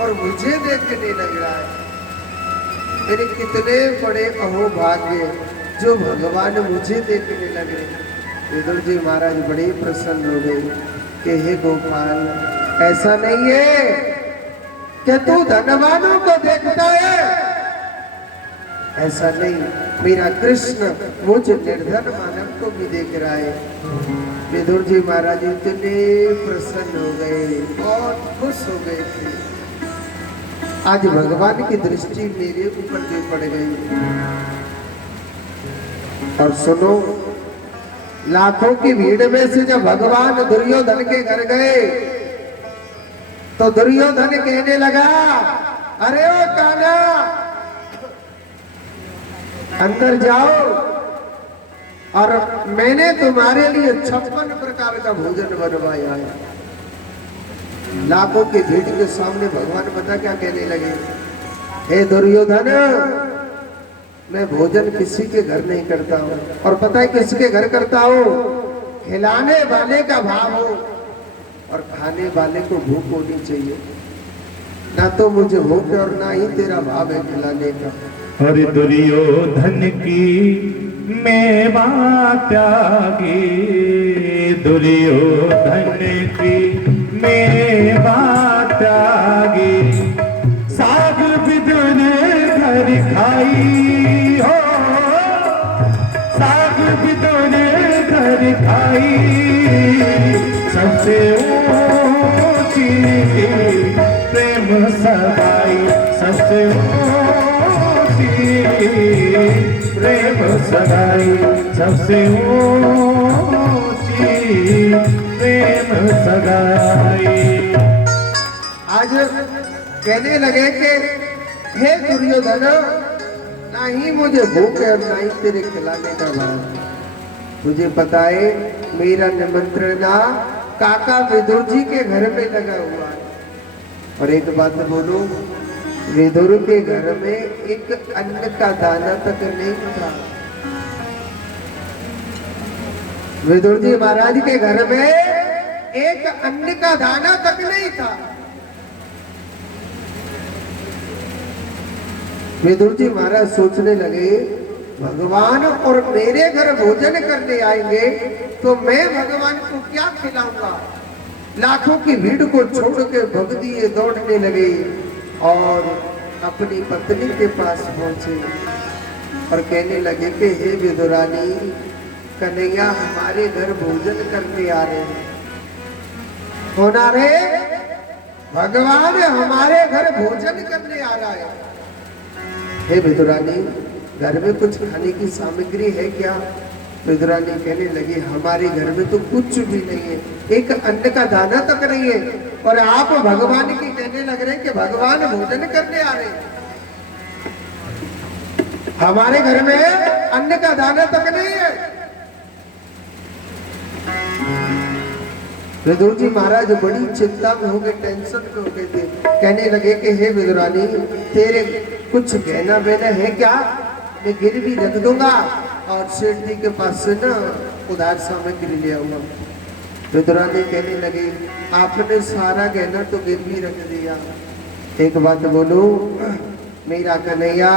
और मुझे देखने लग रहा है। मेरे कितने बड़े अहोभाग्य जो भगवान मुझे देखने लगे। विदुर जी महाराज बड़े प्रसन्न हो गए कि हे गोपाल, ऐसा नहीं है कि तू धनवानों को देखता है, ऐसा नहीं, मेरा कृष्ण मुझ निर्धन मानव को भी देख रहा है। विदुर जी महाराज इतने प्रसन्न हो गए, बहुत खुश हो गए थे। आज भगवान की दृष्टि मेरे ऊपर भी पड़ गई। और सुनो, लाखों की भीड़ में से जब भगवान दुर्योधन के घर गए तो दुर्योधन कहने लगा, अरे ओ कान्हा, अंदर जाओ और मैंने तुम्हारे लिए 56 प्रकार का भोजन बनवाया है। लाखों की भीड़ के सामने भगवान पता क्या कहने लगे, हे दुर्योधन, मैं भोजन किसी के घर नहीं करता हूँ। और पता है किसके घर करता हूँ? खिलाने वाले का भाव हो और खाने वाले को भूख होनी चाहिए। ना तो मुझे भूख है और ना ही तेरा भाव है खिलाने का। और दुर्योधन की मेवा त्यागी, दुर्योधन की मेवा त्यागी, साग विदुर घर खाई हो, साग विदुर घर खाई, सबसे ऊंची प्रेम सगाई, सबसे प्रेम सगाई, सबसे ऊंची प्रेम सगाई। आज कहने लगे कि हे दुर्योधन, ना ही मुझे भूख है और ना ही तेरे खिलाने का भाव। तुझे पता है मेरा निमंत्रण काका विदुर जी के घर में लगा हुआ है। और एक बात बोलूं, विदुर के घर में एक अन्न का दाना तक नहीं था। विदुर जी महाराज के घर में एक अन्न का दाना तक नहीं था। विदुर जी महाराज सोचने लगे, भगवान और मेरे घर भोजन करने आएंगे तो मैं भगवान को क्या खिलाऊंगा। लाखों की भीड़ को छोड़ के भगदिए दौड़ने लगे और अपनी पत्नी के पास पहुंचे और कहने लगे कि हे विदुरानी, कन्हैया हमारे घर भोजन करने आ रहे हैं। होना रे, भगवान हमारे घर भोजन करने आ रहा है। हे विदुरानी, घर में कुछ खाने की सामग्री है क्या? विदुरानी कहने लगी, हमारे घर में तो कुछ भी नहीं है, एक अन्न का दाना तक नहीं है, और आप भगवान की कहने लग रहे हैं कि भगवान भोजन करने आ रहे हैं। हमारे घर में अन्न का दाना तक नहीं है। विदुर जी महाराज बड़ी चिंता में हो गए, टेंशन में हो गए थे। कहने लगे कि हे विदुरानी, तेरे कुछ गहना बेना है क्या? मैं गिरवी रख दूंगा और सेठ जी के पास से ना उधार सामग्री ले आऊंगा। विदुरानी कहने लगे, आपने सारा गहना तो गिरवी रख दिया। एक बात बोलूं, मेरा कन्हैया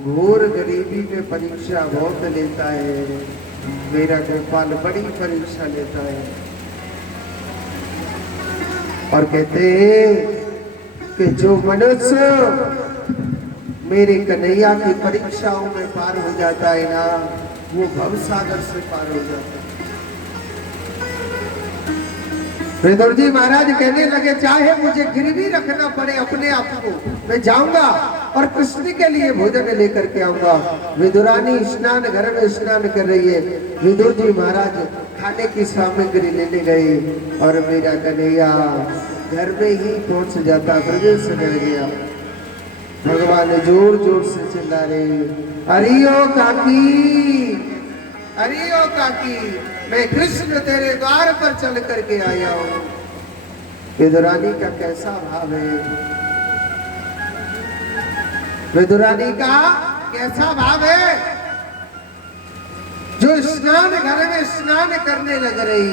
घोर गरीबी में परीक्षा बहुत लेता है। मेरा गोपाल बड़ी परीक्षा लेता है। और कहते कि जो मनुष्य मेरे कन्हैया की परीक्षाओं में पार हो जाता है ना, वो भवसागर से पार हो जाता है। विदुर जी महाराज कहने लगे, चाहे मुझे गिरवी रखना पड़े अपने आप को, मैं जाऊंगा और कृष्ण के लिए भोजन लेकर के आऊंगा। विदुरानी स्नान घर में स्नान कर रही है। विदुर जी महाराज खाने की सामग्री लेने गए और मेरा कन्हैया घर में ही पहुंच जाता, प्रवेश कर गया। भगवान जोर जोर से चिल्ला रहे, हरिओ काकी, हरिओ काकी, मैं कृष्ण तेरे द्वार पर चल करके आया हूं। विदुरानी का कैसा भाव है? विदुरानी का कैसा भाव है? जो स्नान घर में स्नान करने लग रही,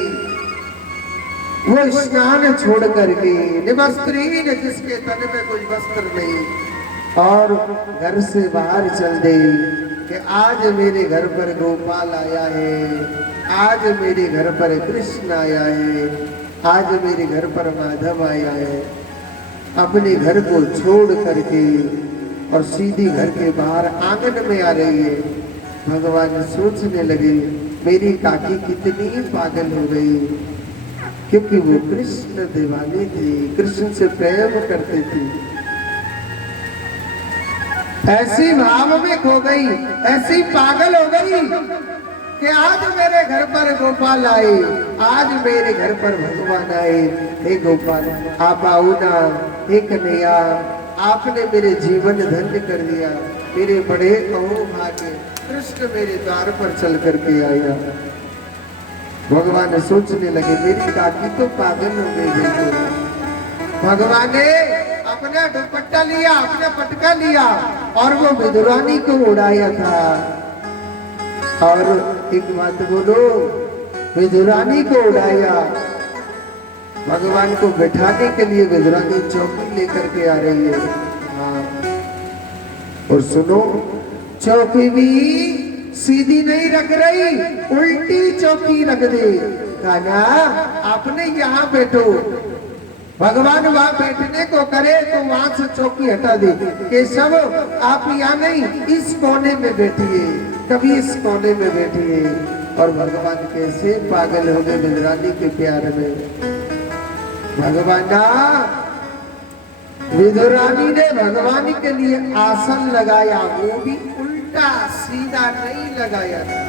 वो स्नान छोड़ करके निवस्त्रहीन, जिसके तन में कोई वस्त्र नहीं, और घर से बाहर चल गई कि आज मेरे घर पर गोपाल आया है, आज मेरे घर पर कृष्ण आया है, आज मेरे घर पर माधव आया है। अपने घर को छोड़ करके और सीधी घर के बाहर आंगन में आ रही है। भगवान सोचने लगे मेरी काकी कितनी पागल हो गई, क्योंकि वो कृष्ण दीवानी थी, कृष्ण से प्रेम करती थी। ऐसी भाव में खो गई, ऐसी पागल हो गई कि आज मेरे घर पर गोपाल आए, आज मेरे घर पर भगवान आए। हे गोपाल आप आओ ना, हे कन्हैया आपने मेरे जीवन धन्य कर दिया, मेरे बड़े अहोभाग्य कृष्ण मेरे द्वार पर चल करके आया। भगवान सोचने लगे मेरी काकी तो पागल हो गई। भगवान ने अपना दुपट्टा लिया, अपना पटका लिया और वो विदुरानी को उड़ाया था। और एक बात बोलो, विदुरानी को उड़ाया। भगवान को बैठाने के लिए विदुरानी चौकी लेकर के आ रही है। हाँ, और सुनो चौकी भी सीधी नहीं रख रही, उल्टी चौकी रख दे। कहा आपने यहाँ बैठो, भगवान वहां बैठने को करे तो वहां से चौकी हटा दे। केशव आप यहाँ नहीं, इस कोने में बैठिए, कभी इस कोने में बैठिए। और भगवान कैसे पागल हो गए विदुरानी के प्यार में। भगवान विदुरानी ने भगवान के लिए आसन लगाया, वो भी उल्टा सीधा नहीं लगाया था।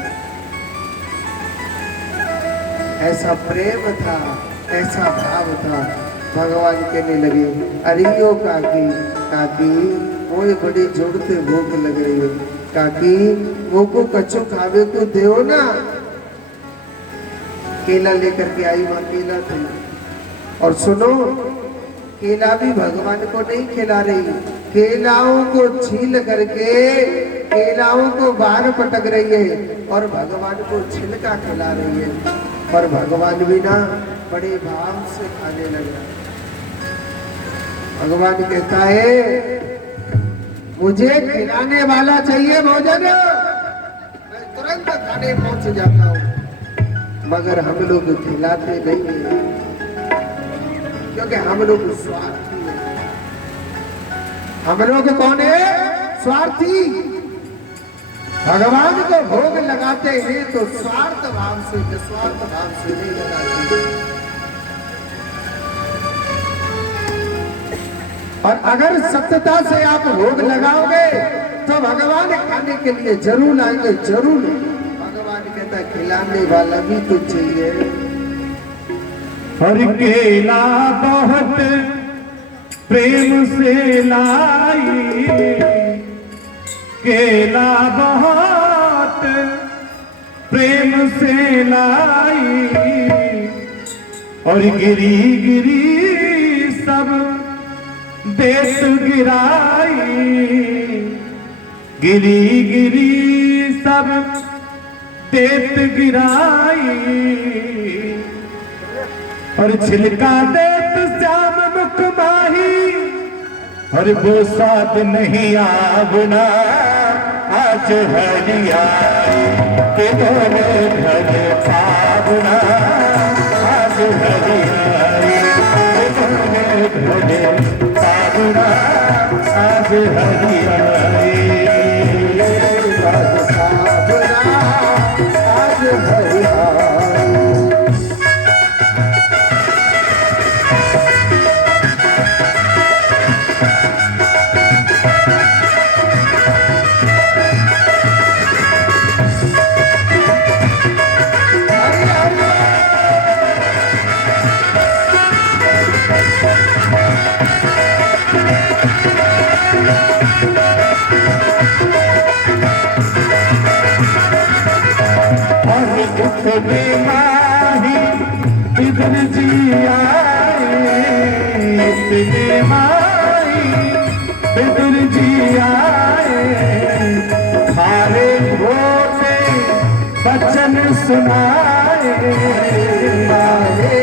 ऐसा प्रेम था, ऐसा भाव था। भगवान कहने लगे अरे ओ काकी, काकी मोए बड़ी जोड़ते भूख लग रही है, काकी मोको कच्चो खावे को देओ ना। केला लेकर के आई, वहां केला थे। और सुनो केला भी भगवान को नहीं खिला रही, केलाओं को छील करके केलाओं को बाहर पटक रही है और भगवान को छिलका खिला रही है। और भगवान भी ना बड़े भाव से खाने लगा। भगवान कहता है मुझे खिलाने वाला चाहिए भोजन, मैं तुरंत खाने पहुंच जाता हूं। मगर हम लोग खिलाते नहीं है, क्योंकि हम लोग स्वार्थी हैं। हम लोग कौन है? स्वार्थी। भगवान को भोग लगाते हैं तो स्वार्थ भाव से, निस्वार्थ भाव से नहीं लगाते। और अगर सत्यता से आप भोग लगाओगे तो भगवान खाने के लिए जरूर आएंगे, जरूर। भगवान कहता है खिलाने वाला भी तो चाहिए। और केला बहुत प्रेम से लाई, केला बहुत प्रेम से लाई, और गिरी गिरी सब देत गिराई, गिरी गिरी सब देत गिराई, और छिलका देत श्याम मुख माही, और वो साथ नहीं आवना आज हरियाई, के दोनों घर पावना आज हरियाई, के दोनों घर पावना आज हरियाई, आज पावना आज हरियाई। माही इधर जी आए, इतने माही इधर जी आए, खारे घोटे बचन सुनाए, खारे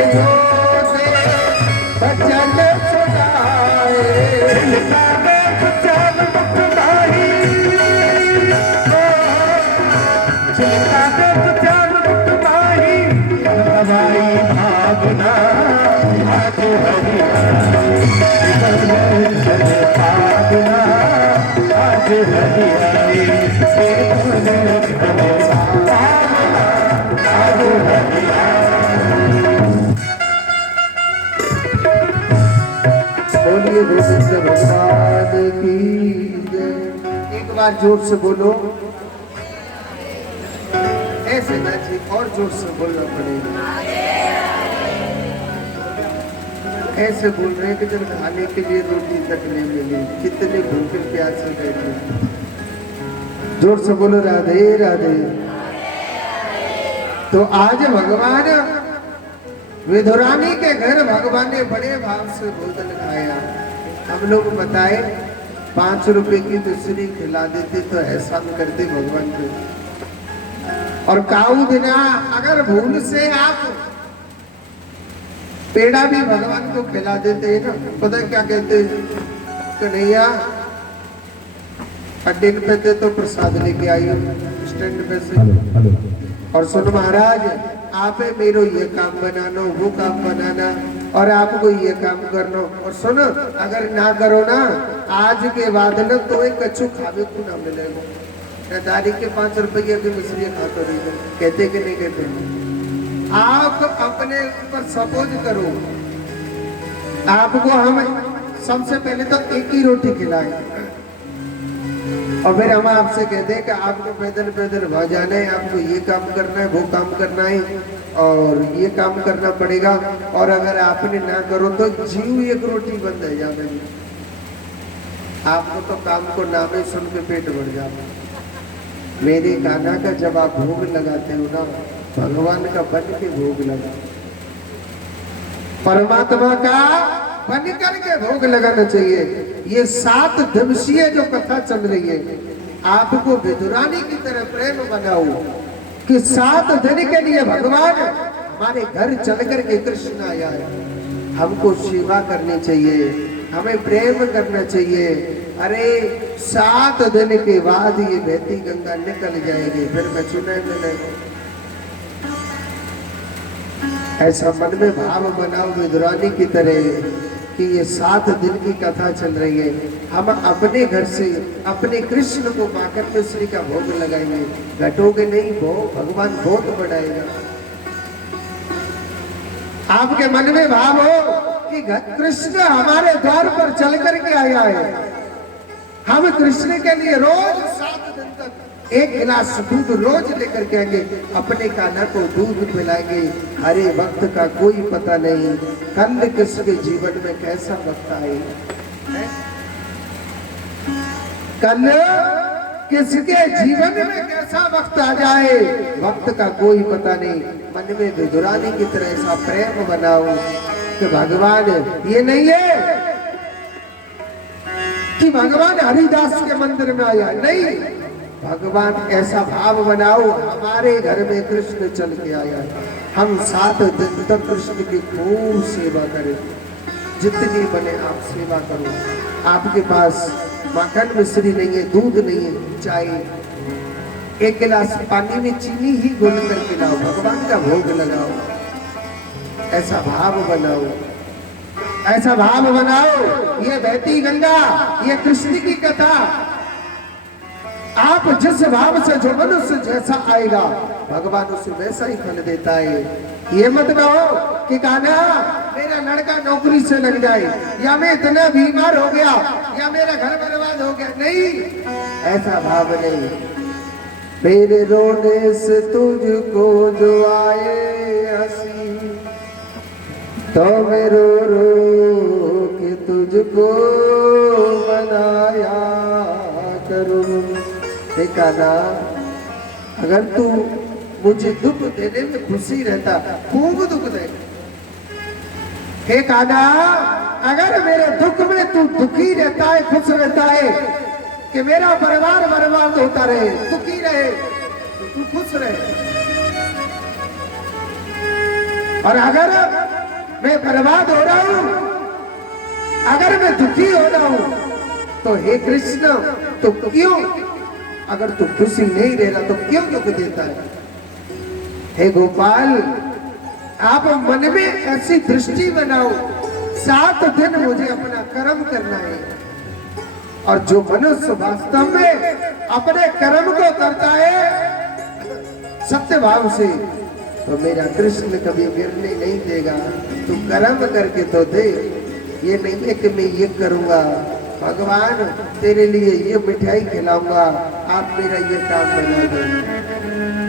आज हरियाली बोलिए गोविंद भगवान की जय। एक बार जोर से बोलो, ऐसे ना जी, और जोर से बोलना पड़ेगा। ऐसे बोल रहे हैं कि जब खाने के लिए रोटी तक नहीं मिली, कितने भूखे प्यासे बैठे। जोर से बोलो राधे राधे। तो आज भगवान विधुरानी के घर भगवान ने बड़े भाव से भोजन खाया। हम लोग बताए 5 रुपए की मिश्री खिला देते तो एहसान करते भगवान को। और काऊ दिना अगर भूल से आप पेड़ा भी भगवान को खिला देते हैं ना, पता है क्या कहते हैं? कन्हैया अड्डे पे थे तो प्रसाद लेके आई स्टैंड पे से। और सुन महाराज, आप है मेरो ये काम बनाना, वो काम बनाना, और आपको ये काम करना। और सुनो, अगर ना करो ना, आज के बाद ना तो एक कच्चू खावे को ना मिलेगा। दादी के 5 रुपये की मिश्री खाते रहिए, कहते कि नहीं कहते? आप अपने ऊपर सपोज करो, आपको हम सबसे पहले तो एक ही रोटी खिलाएं, और फिर हम आपसे कहते हैं कि आपको पैदल पैदल भाग जाना है, आपको ये काम करना है, वो काम करना है, और ये काम करना पड़ेगा, और अगर आपने ना करो तो जीव एक रोटी बंद है जाने। आपको तो काम को नामे सुन के पेट भर जाता। मेरे कान्हा का जब आप भोग लगाते हो ना, भगवान का बन के भोग लगा, परमात्मा का बन करके भोग लगाना चाहिए। ये 7 दिवसीय जो कथा चल रही है, आपको विधुरानी की तरह प्रेम बनाओ कि 7 दिन के लिए भगवान हमारे घर चल करके कृष्ण आया है। हमको सेवा करनी चाहिए, हमें प्रेम करना चाहिए। अरे 7 दिन के बाद ये बहती गंगा निकल जाएगी, फिर मैं चुने मिले। ऐसा मन में भाव बनाओ विधुरानी की तरह कि ये 7 दिन की कथा चल रही है, हम अपने घर से अपने कृष्ण को माखन मिश्री का भोग लगाएंगे। घटोगे नहीं, भगवान बहुत बढ़ाएगा। आपके मन में भाव हो कि कृष्ण हमारे द्वार पर चल करके आया है, हम कृष्ण के लिए रोज 7 दिन तक 1 गिलास दूध रोज लेकर के आएंगे, अपने कान्हा को दूध पिलाएंगे। अरे वक्त का कोई पता नहीं, कल किसके जीवन में कैसा वक्त आए, कल किसके जीवन में कैसा वक्त आ जाए, वक्त का कोई पता नहीं। मन में विधुरानी की तरह ऐसा प्रेम बनाओ कि भगवान ये नहीं है कि भगवान हरिदास के मंदिर में आया, नहीं, भगवान ऐसा भाव बनाओ हमारे घर में कृष्ण चल के आया। हम 7 दिन तक कृष्ण की खूब सेवा करें, जितनी बने आप सेवा करो। आपके पास माखन मिश्री नहीं है, दूध नहीं है, चाय 1 गिलास पानी में चीनी ही घोल करके लाओ, भगवान का भोग लगाओ। ऐसा भाव बनाओ, ऐसा भाव बनाओ। ये बहती गंगा, ये कृष्ण की कथा, आप जिस भाव से जो मनुष्य जैसा आएगा, भगवान उसे वैसा ही फल देता है। ये मत ना हो कि कान्हा मेरा लड़का नौकरी से लग जाए, या मैं इतना बीमार हो गया, या मेरा घर बर्बाद हो गया, नहीं, ऐसा भाव नहीं। मेरे रोने से तुझको जो आए हंसी, तो मैं रो रो के तुझको मनाया करूं। देखा ना, अगर तू मुझे दुख देने में खुशी रहता, खूब दुख दे। हे कान्हा, अगर मेरे दुख में तू दुखी रहता है, खुश रहता है कि मेरा परिवार बर्बाद होता रहे, दुखी रहे, तो तू खुश रहे। और अगर मैं बर्बाद हो रहा हूं, अगर मैं दुखी हो रहा हूं, तो हे कृष्ण, तो क्यों, अगर तू खुशी नहीं रह रहा तो क्यों दुख देता है? हे गोपाल, आप मन में ऐसी दृष्टि बनाओ, 7 दिन मुझे अपना कर्म करना है। और जो मनुष्य वास्तव में अपने कर्म को करता है सत्य भाव से, तो मेरा कृष्ण कभी गिरने नहीं देगा। तू कर्म करके तो दे, ये नहीं है कि मैं ये करूंगा, भगवान तेरे लिए ये मिठाई खिलाऊंगा, आप मेरा ये काम बना दो।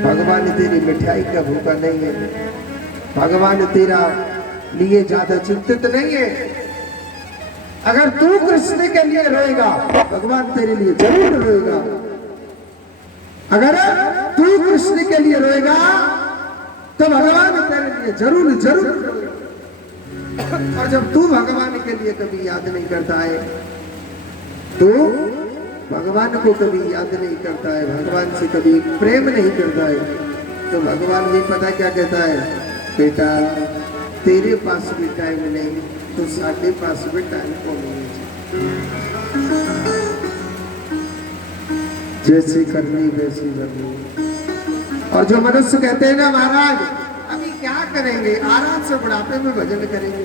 भगवान तेरी मिठाई का भूखा नहीं है, भगवान तेरा लिए ज्यादा चिंतित नहीं है। अगर तू कृष्ण के लिए रोएगा, भगवान तेरे लिए जरूर रोएगा। अगर तू कृष्ण के लिए रोएगा, तो भगवान तेरे लिए जरूर जरूर रोएगा। और जब तू भगवान के लिए कभी याद नहीं करता है, तो भगवान को कभी याद नहीं करता है, भगवान से कभी प्रेम नहीं करता है, तो भगवान भी पता क्या कहता है, बेटा तेरे पास भी टाइम नहीं, तो साढ़े पास भी टाइम को नहीं, जैसी करनी वैसी करनी। और जो मनुष्य कहते हैं ना महाराज अभी क्या करेंगे, आराम से बुढ़ापे में भजन करेंगे।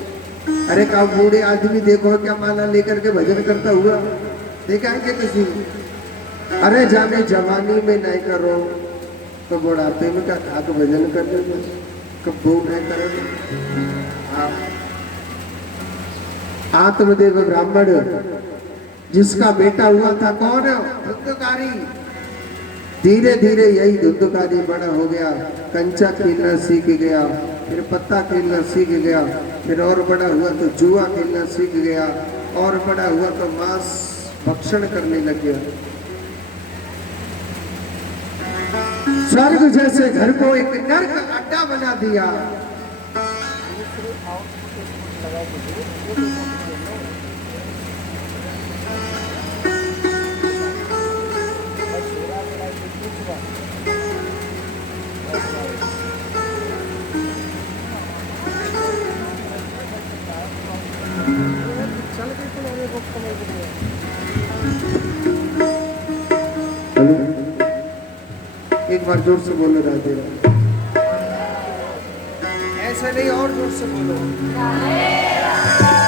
अरे का बूढ़े आदमी देखो क्या माला लेकर के भजन करता हुआ देखा है क्या किसी? अरे जाने जवानी में नहीं करो तो बुढ़ापे में क्या खाक भजन कर ले, कब नहीं करेंगे। आत्मदेव ब्राह्मण जिसका बेटा हुआ था कौन? धुंधकारी। धीरे धीरे यही धुंधकारी बड़ा हो गया, कंचा खेलना सीख गया, फिर पत्ता खेलना सीख गया, फिर और बड़ा हुआ तो जुआ खेलना सीख गया, और बड़ा हुआ तो मांस भक्षण करने लग गया। स्वर्ग जैसे घर को एक नरक अड्डा बना दिया। एक बार जोर से बोलो राधे राधे। ऐसा नहीं और जोर से बोलो।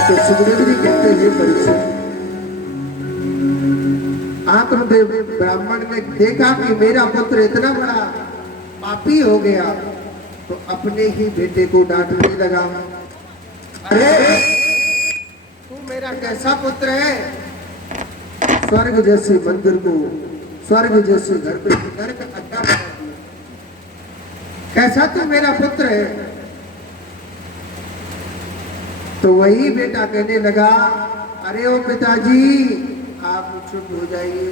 तो सुखदेव जी कहते हैं परीक्षित, आत्मदेव ब्राह्मण ने देखा कि मेरा पुत्र इतना बड़ा पापी हो गया, तो अपने ही बेटे को डांटने लगा। अरे तू मेरा कैसा पुत्र है, स्वर्ग जैसे मंदिर को, स्वर्ग जैसे घर पे घर का अड्डा बना दिया, कैसा तू मेरा पुत्र है? तो वही बेटा कहने लगा, अरे ओ पिताजी आप चुप हो जाइए,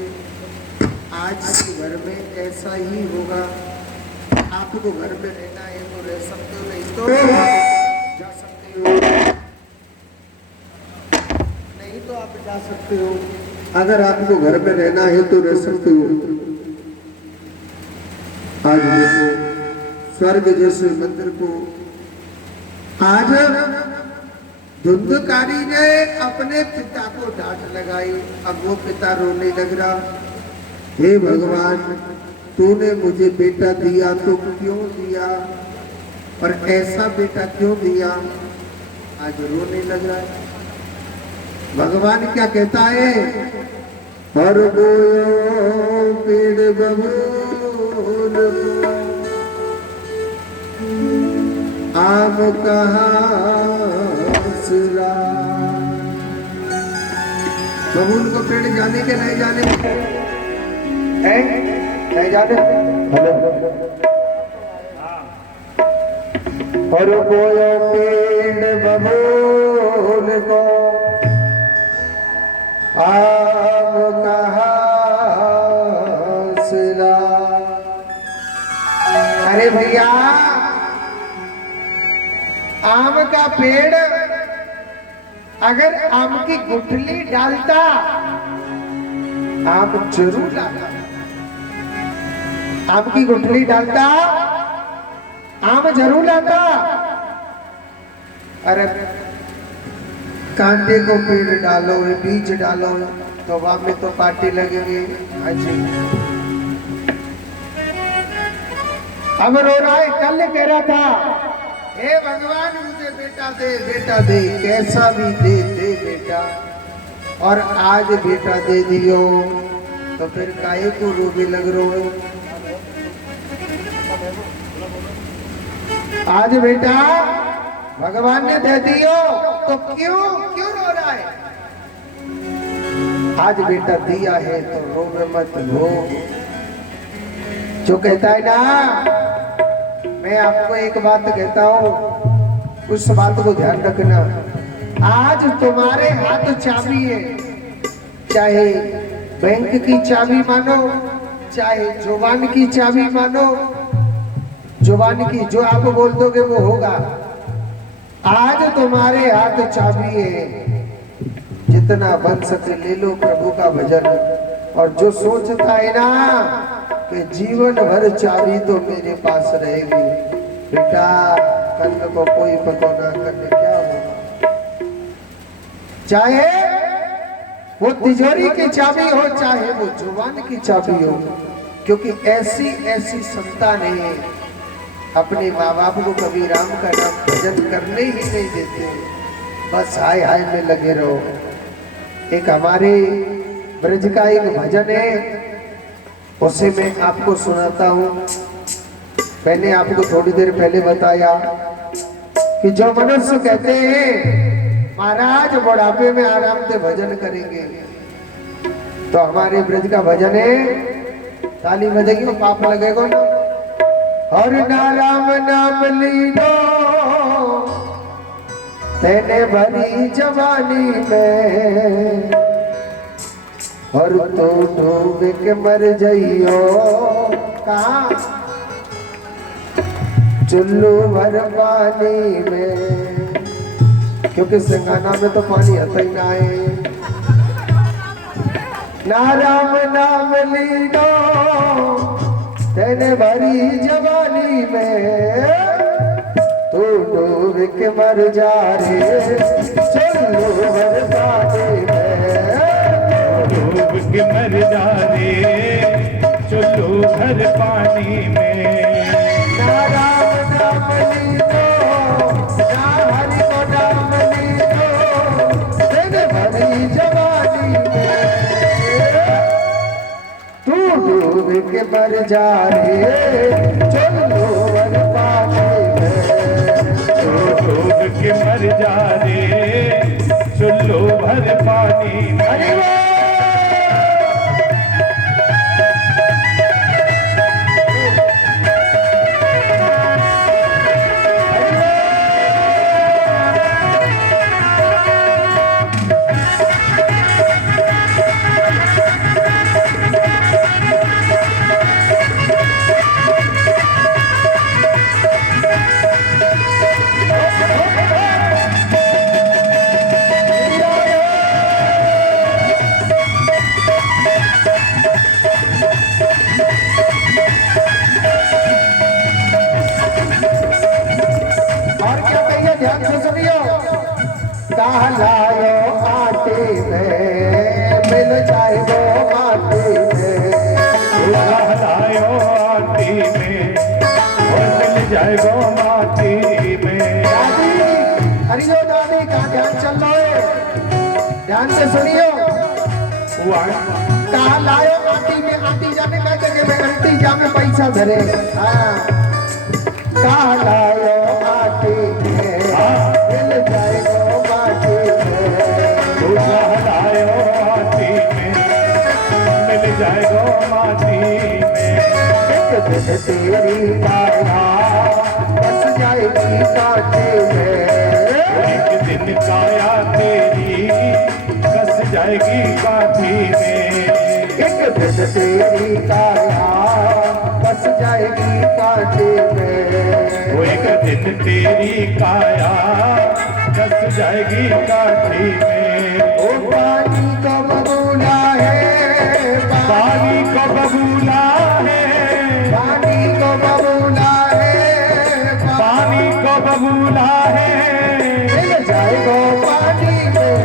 आज के घर में ऐसा ही होगा, आपको घर में रहना है तो रह सकते हो, नहीं तो जा सकते हो, नहीं तो आप जा सकते हो, अगर आपको घर में रहना है तो रह सकते हो। आज देखो स्वर्ग जैसे मंदिर को आज धुंधकारी ने अपने पिता को डांट लगाई। अब वो पिता रोने लग रहा, हे भगवान तूने मुझे बेटा दिया तो क्यों दिया, और ऐसा बेटा क्यों दिया? आज रोने लग रहा है। भगवान क्या कहता है, हर बोयो पेड़ बबूल आम कहाँ सिला। बबूल को पेड़ जाने के नहीं जाने हैं, नहीं जाने। हर बोयो पेड़ बबूल को आम कहाँ सिला। अरे भैया आम का पेड़ अगर आम की गुठली डालता आम जरूर लाता, आम की गुठली डालता आम जरूर लाता। अरे कांटे को पेड़ डालो, बीज डालो, तो वहां में तो कांटे लगेंगे। अच्छा अब रो रहा है, कल कह रहा था हे भगवान मुझे बेटा दे कैसा भी दे दे बेटा। और आज बेटा दे दियो तो फिर काहे को रोबे लग रो। आज बेटा भगवान ने दे दियो तो क्यों क्यों रो रहा है। आज बेटा दिया है तो रोवे मत रो। जो कहता है ना, मैं आपको एक बात कहता हूं, उस बात को ध्यान रखना। आज तुम्हारे हाथ चाबी है, चाहे बैंक की चाबी मानो, चाहे जुबान की चाबी मानो। जुबान की जो आप बोल दोगे वो होगा। आज तुम्हारे हाथ चाबी है, जितना बन सके ले लो प्रभु का भजन। और जो सोचता है ना कि जीवन भर चाबी तो मेरे पास रहेगी, बेटा कल को कोई पता ना करने क्या होगा। चाहे वो तिजोरी की चाबी हो, चाहे वो जुबान की चाबी हो, क्योंकि ऐसी ऐसी संतान है अपने माँ बाप को कभी राम का नाम भजन करने ही नहीं देते, बस हाय हाय में लगे रहो। एक हमारे ब्रज का एक भजन है, उसे मैं आपको सुनाता हूँ। मैंने आपको थोड़ी देर पहले बताया कि जो मनुष्य कहते हैं महाराज बुढ़ापे में आराम से भजन करेंगे, तो हमारे ब्रज का भजन है, ताली बजेगी पाप लगेगा ना। और ना राम नाम लीनो तेने भरी जवानी में, और तो डूब के मर जाइयो कहाँ चुल्लू भर पानी में, क्योंकि सिंगाना में तो पानी आता ही ना है। ना राम नाम लीनो तेने भरी जवानी में, तू डूब के मर जा रे चुल्लू भर पानी में, डूब के मर जा रे चुल्लू भर पानी में। ना राम नाम लीनो ना हरि को नाम लीनो तेने भरी जवानी में, तू डूब के मर जा रे चुल्लू भर पानी में, डूब के मर जा रे चुल्लू भर पानी में। लायो आटे में मिल जाएगो माटी में, लायो आटी में और मिल जाएगो माटी में। दादी हरियो दादी का ध्यान चल लो, ध्यान से सुनियो। कहा लायो आटी में, आटी जाने का जगह में अंटी जा में पैसा धरे। कहा लायो आटी में मिल जाएगो जाएगो माटी में। एक दिन तेरी काया बस जाएगी कांटे में, एक दिन काया तेरी बस जाएगी काठी में। एक दिन तेरी काया बस जाएगी कांटे में, वो एक दिन तेरी काया बस जाएगी काठी में। ओ पानी का बबूला है, पानी को बबूला है, पानी को बबूला है, पानी को बबूला है, मिल जाएगो पानी में,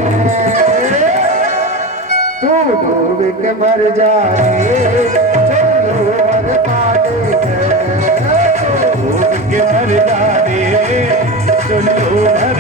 तू डूब के मर जाए चुल्लू भर पानी में, डूब के मर जा रे चुल्लू भर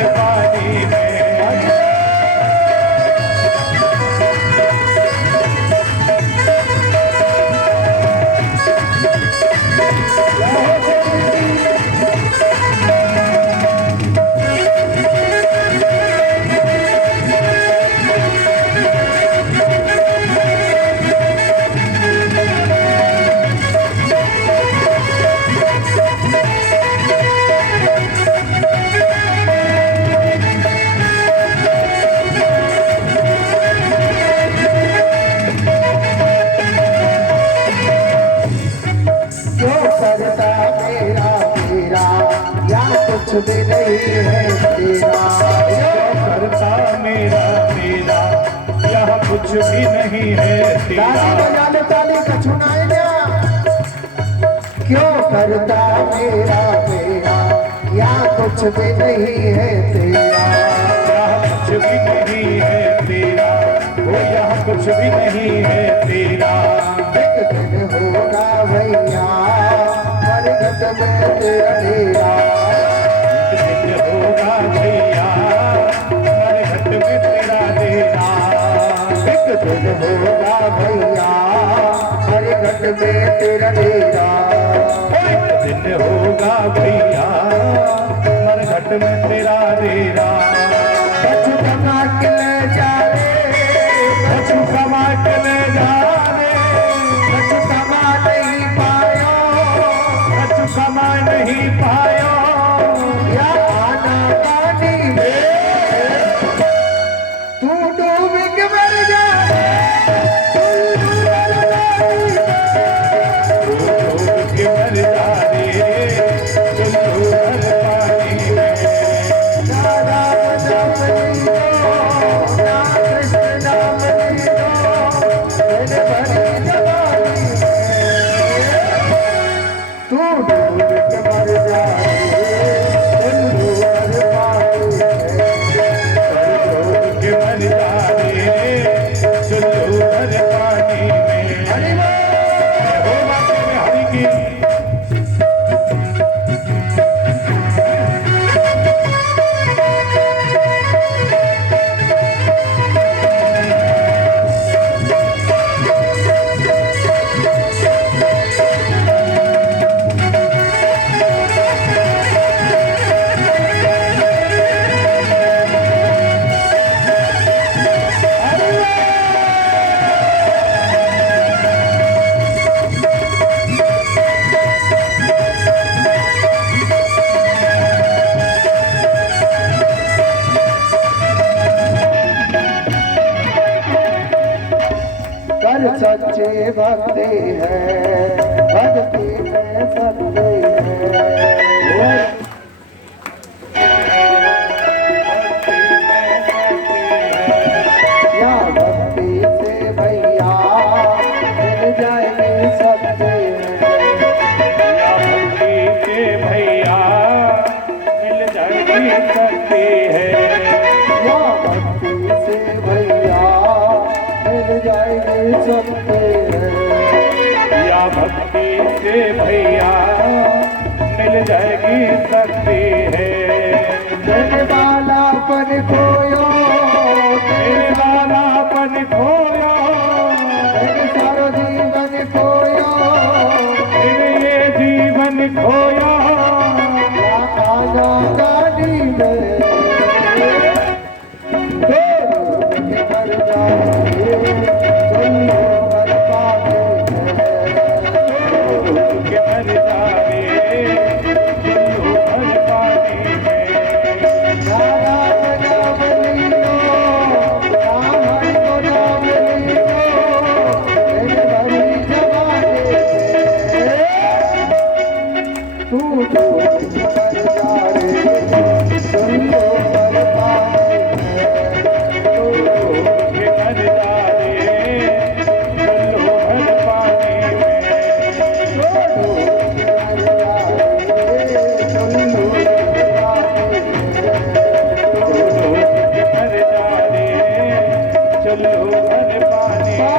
भी नहीं है तेरा। करता मेरा मेरा यहाँ कुछ भी नहीं है तेरा। ताली बजा लो ताली कछु नाई ना। क्यों करता मेरा मेरा यहाँ कुछ भी नहीं है तेरा। यहाँ कुछ भी नहीं है तेरा, वो यहाँ कुछ भी नहीं है तेरा। एक दिन होगा भैया मरघट में तेरा डेरा। एक दिन होगा भैया मरघट में तेरा डेरा। एक दिन होगा भैया मरघट में तेरा डेरा। एक दिन होगा भैया मरघट में तेरा डेरा। कछु कमा के ले जा रे, कछु कमा के ले जा रे, कछु कमा नहीं पायो, कछु कमा नहीं पायो। या आना पानी में तू डूब के मर जा। तू डूब के मर जा। डूब के मर जा रे, चुल्लू भर पानी में। ना राम नाम लीलो, ना कृष्ण नाम लीलो, मैंने भरी जवानी में। तू डूब के मर जा रे, चुल्लू भर पानी में। डूब के मर जा रे, चुल्लू भर पानी में। हरि बोल। हो बाटे में हरि की। कर सच्चे भक्ति है, भक्ति में सत्य है। या भक्ति से भैया मिल जाएगी सत्य है। भक्ति के भैया मिल जाएगी सकती है। या भक्ति से भैया मिल जाएगी सत्य है। या भक्ति से भैया मिल जाएगी सकती है। देने वाला पन खोयो, तेरे वालापन खोयो, तेरे सारो जीवन खोयो। तेरे ये जीवन खोयो। या आना गाड़ी में डूब के मर जाएंगे, चुल्लू भर पानी में। डूब के मर जावे, चुल्लू भर पानी में। ना राम नाम लीलो, ना हरि को नाम लीलो, मैंने भरी जवानी में। तू डूब के मर जा रे, चुल्लू भर पानी में। डूब के मर जावे, चुल्लू भर पानी में। डूब के मर जावे, चुल्लू भर पानी में।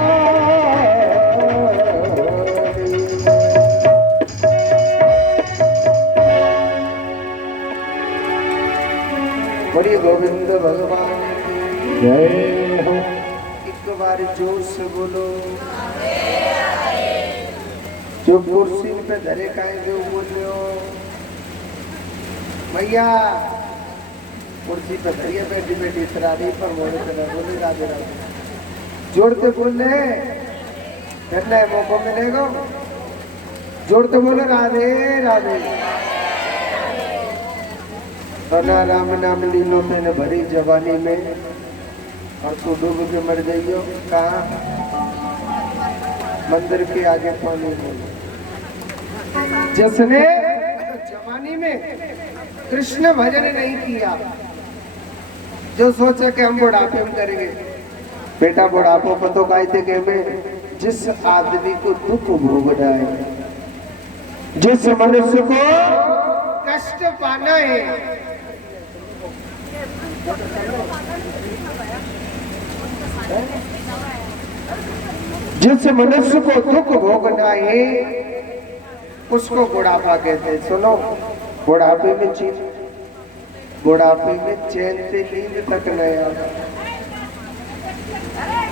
बड़ी गोविंद भगवान की जय हो। एक बार जोर से बोलो। जो कुर्सी पे धरे काहे जो बोल रहे हो भैया, कुर्सी पे धरिए बैठी बैठी इतरानी पर बोले तो बोले राधे राधे। जोड़ते बोले करना है, मौका मिलेगा। जोड़ते बोले राधे राधे। बना राम नाम लीलो मैंने भरी जवानी में, और तू डूब के मर जाइयो। कहाँ? मंदिर के आगे पानी में। जिसने जवानी में कृष्ण भजन नहीं किया, जो सोचा कि हम बुढ़ापे में करेंगे। बेटा बुढ़ापो को तो कहते के में जिस आदमी को दुख भोगना है, जिस मनुष्य को कष्ट पाना है, जिस मनुष्य को दुख भोगना है उसको बुढ़ापा कहते हैं। सुनो, बुढ़ापे में चैन से नींद तक नहीं आता।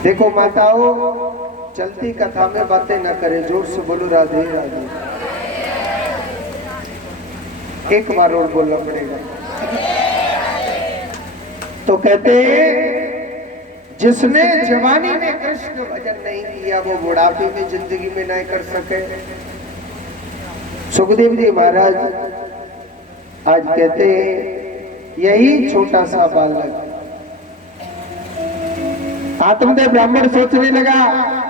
देखो माताओं, चलती कथा में बातें न करें, जोर से बोलो राधे राधे। एक बार और बोलना पड़ेगा। तो कहते हैं जिसने जवानी में कृष्ण भजन नहीं किया वो बुढ़ापे में जिंदगी में नहीं कर सके। सुखदेव जी महाराज आज कहते हैं यही छोटा सा बालक आत्मदेव ब्राह्मण सोचने लगा,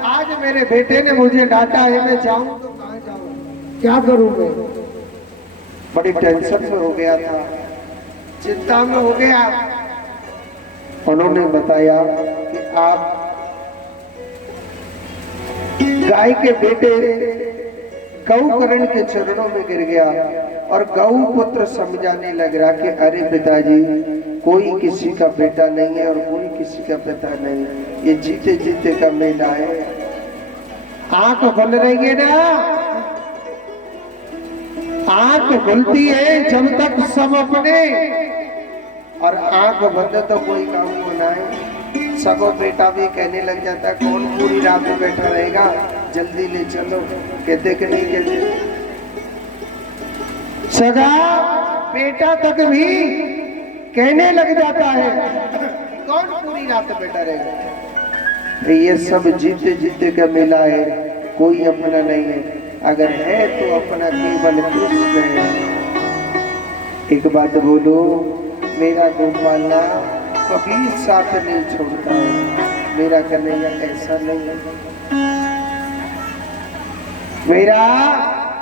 आज मेरे बेटे ने मुझे डांटा है, मैं जाऊं तो कहां जाऊं, क्या करूं मैं। बड़ी टेंशन में हो गया था, चिंता में हो गया। उन्होंने बताया कि आप गाय के बेटे गौकर्ण के चरणों में गिर गया और गौ पुत्र समझाने लग रहा कि अरे पिताजी, कोई किसी का बेटा नहीं है और कोई किसी का पिता नहीं है, ये जीते जीते का मेला है। आंख खुल रही है ना, आंख खुलती है जब तक सब अपने, और आंख बंद तो कोई काम होना है। सगो बेटा भी कहने लग जाता है, कौन पूरी रात में बैठा रहेगा, जल्दी ले चलो। कहते कि नहीं कहते। सगा बेटा तक भी कहने लग जाता है, कौन पूरी रात बैठा रहेगा। ये सब जीते जीते का मेला है, कोई अपना नहीं है। अगर है तो अपना केवल कृष्ण है। एक बात बोलो, मेरा गोपाला कभी साथ नहीं छोड़ता है, मेरा कन्हैया ऐसा नहीं है। मेरा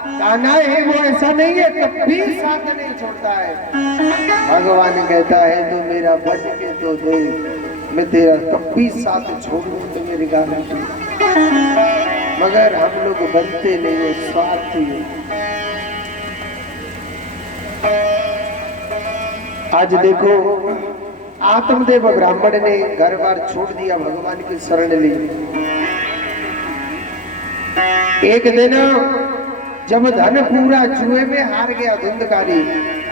कान्हा है वो ऐसा नहीं है, कभी साथ नहीं छोड़ता है। भगवान कहता है तो मेरा बन के तो दे, मैं तेरा कभी साथ छोड़ूं तो मेरी गारंटी। मगर हम लोग बनते नहीं है, स्वार्थी है। आज देखो, आत्मदेव ब्राह्मण ने घर बार छोड़ दिया, भगवान की शरण ली। एक दिन जब धन पूरा जुए में हार गया, धुंधकारी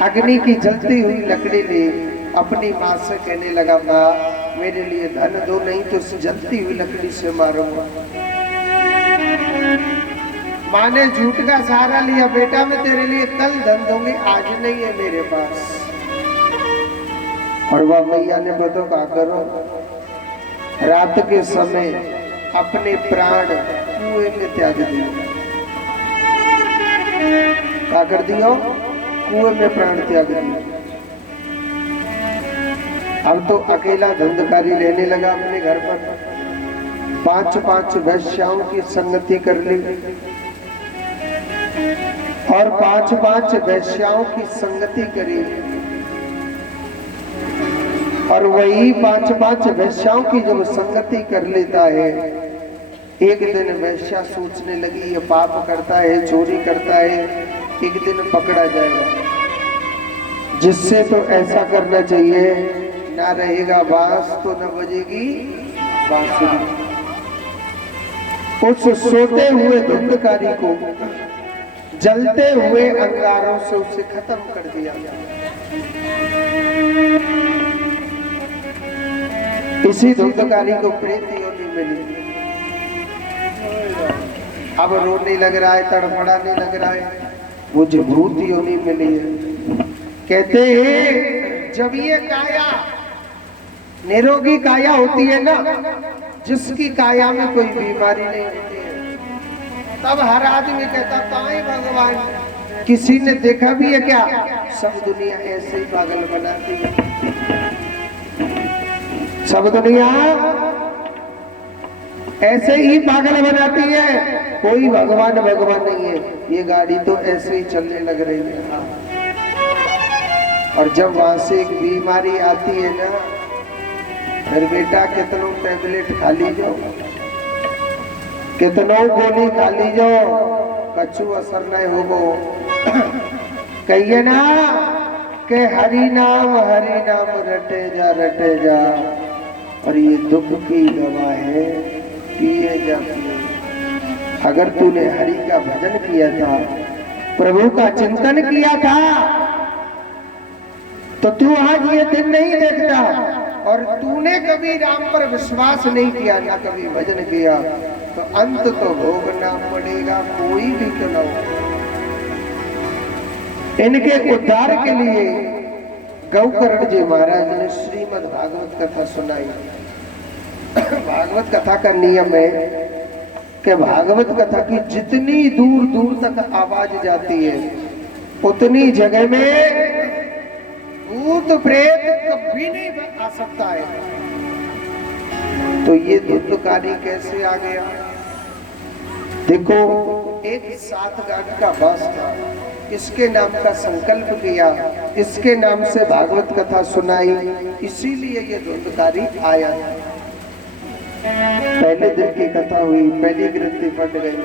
अग्नि की जलती हुई लकड़ी ले अपनी माँ से कहने लगा, माँ मेरे लिए धन दो, नहीं तो जलती हुई लकड़ी से मारूंगा। माँ ने झूठ का सहारा लिया, बेटा मैं तेरे लिए कल धन दूंगी, आज नहीं है मेरे पास। और वह मैया ने बताओ क्या करो, रात के समय अपने प्राण कुएं में त्याग दिए। क्या कर दियो? कुएं में प्राण त्याग दिए। अब तो अकेला धंधकारी रहने लगा अपने घर पर। 5-5 वैश्याओं की संगति कर ली और 5-5 वैश्याओं की संगति करी, और वही 5-5 वैश्याओं की जब संगति कर लेता है, एक दिन वैश्या सोचने लगी ये पाप करता है, चोरी करता है, एक दिन पकड़ा जाएगा। जिससे तो ऐसा करना चाहिए, ना रहेगा बांस तो न बजेगी बांसुरी। उस सोते हुए धुंधकारी को जलते हुए अंगारों से उसे खत्म कर दिया। इसी धुंधकारी को प्रेत योनि मिली। अब रोने लग रहा है, तड़फड़ाने लग रहा है, मुझे भूत योनि मिली है। कहते हैं जब ये काया निरोगी काया होती है ना, जिसकी काया में कोई बीमारी नहीं होती है, तब हर आदमी कहता ताई भगवान, किसी ने देखा भी है क्या? सब दुनिया ऐसे ही पागल बनाती है, सब दुनिया ऐसे ही पागल बनाती है, कोई भगवान भगवान नहीं है। ये गाड़ी तो ऐसे ही चलने लग रही है। और जब वहां से एक बीमारी आती है ना, फिर बेटा कितनों टैबलेट खा लीजो, कितनों गोली खा लीजो, कछु असर नहीं होगो। कहिए ना कि हरि नाम रटे जा, और ये दुख की दवा है, पिए जा पिए। अगर तूने हरि का भजन किया था, प्रभु का चिंतन किया था, तो तू आज ये दिन नहीं देखता। और तूने कभी राम पर विश्वास नहीं किया, ना कभी भजन किया, तो अंत तो भोगना पड़ेगा, कोई भी तो ना हो। इनके उद्धार के लिए गौकर्ण जी महाराज ने श्रीमद् भागवत कथा सुनाई। भागवत कथा का नियम है कि भागवत कथा की जितनी दूर दूर तक आवाज जाती है, उतनी जगह में भूत प्रेत कभी नहीं आ सकता है। तो ये धुंधकारी कैसे आ गया? देखो, एक 7 गांठ का बास था, इसके नाम का संकल्प किया, इसके नाम से भागवत कथा सुनाई, इसीलिए ये धुंधकारी आया। पहले दिन की कथा हुई, पहली ग्रंथि फट गई।